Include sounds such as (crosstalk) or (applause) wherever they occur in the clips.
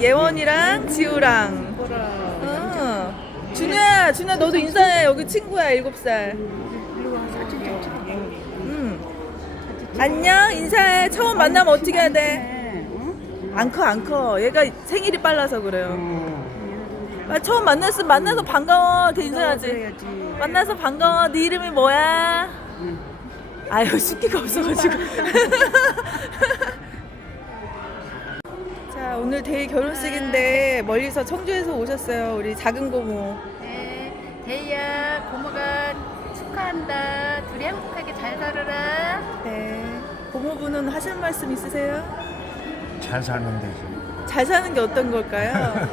예원이랑 지우랑. 응. 준우야, 준우야 너도 인사해. 여기 친구야, 일곱 살. 응. 안녕, 인사해. 처음 만나면 어떻게 해야 돼? 안 커, 안 커. 얘가 생일이 빨라서 그래요. 아, 처음 만났으면 만나서 반가워. 이렇게 인사하지. 만나서 반가워. 네 이름이 뭐야? 아유, 숫기가 없어가지고. 자, 오늘 대희 결혼식인데 멀리서 청주에서 오셨어요. 우리 작은 고모. 네, 데이야 고모가 축하한다. 둘이 행복하게 잘 살아라. 네. 고모분은 하실 말씀 있으세요? 잘 사는 데지. 잘 사는 게 어떤 걸까요?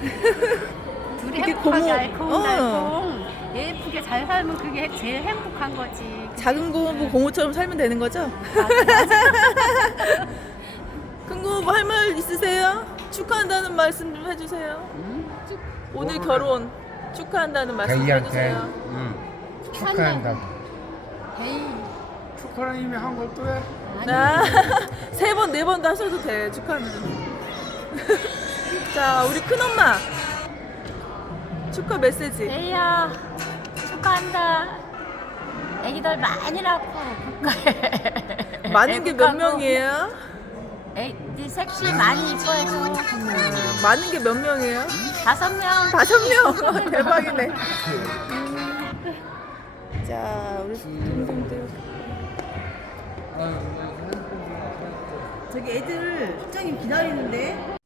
(laughs) 둘이 이게 행복하게 고모- 알콩달콩 예쁘게 잘 살면 그게 제일 행복한 거지. 작은 고모부 고모처럼 살면 되는 거죠? (laughs) 큰 고모부 할말 있으세요? 축하한다는 말씀 좀 해주세요. 오늘 결혼 축하한다는 말씀 좀 해주세요. 응. 축하한다고. 데이 축하는 이미 한 것도 해. 아, (laughs) 세 번, 네 번도 하셔도 돼, 축하는. (laughs) 자, 우리 큰엄마. 축하 메시지. 데이야 축하한다. 애기들 많이 낳고 국가에 많은 게 몇 애국하고 명이에요? 에이, 색시 많이 이뻐해서 많은 게 몇 명이에요? 다섯 명. 다섯 명 (laughs) 대박이네. 자 우리 동생들 저기 애들 국장님 기다리는데.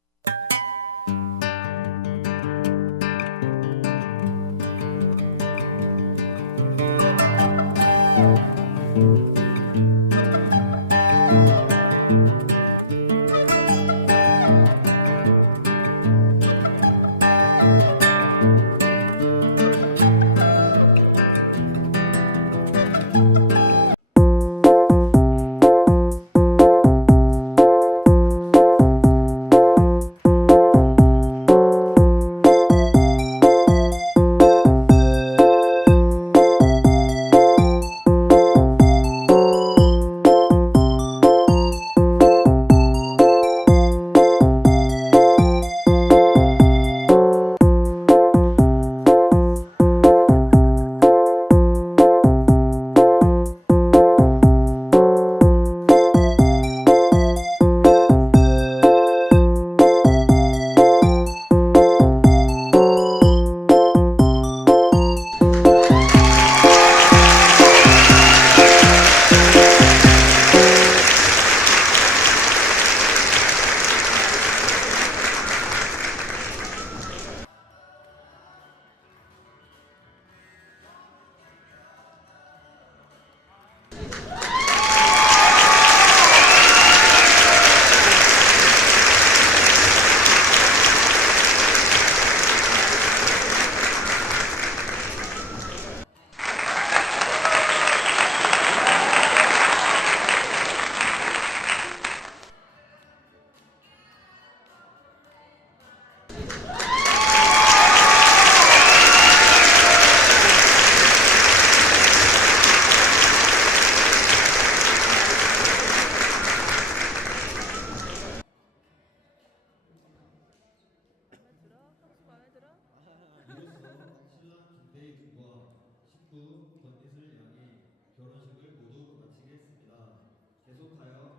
계속하여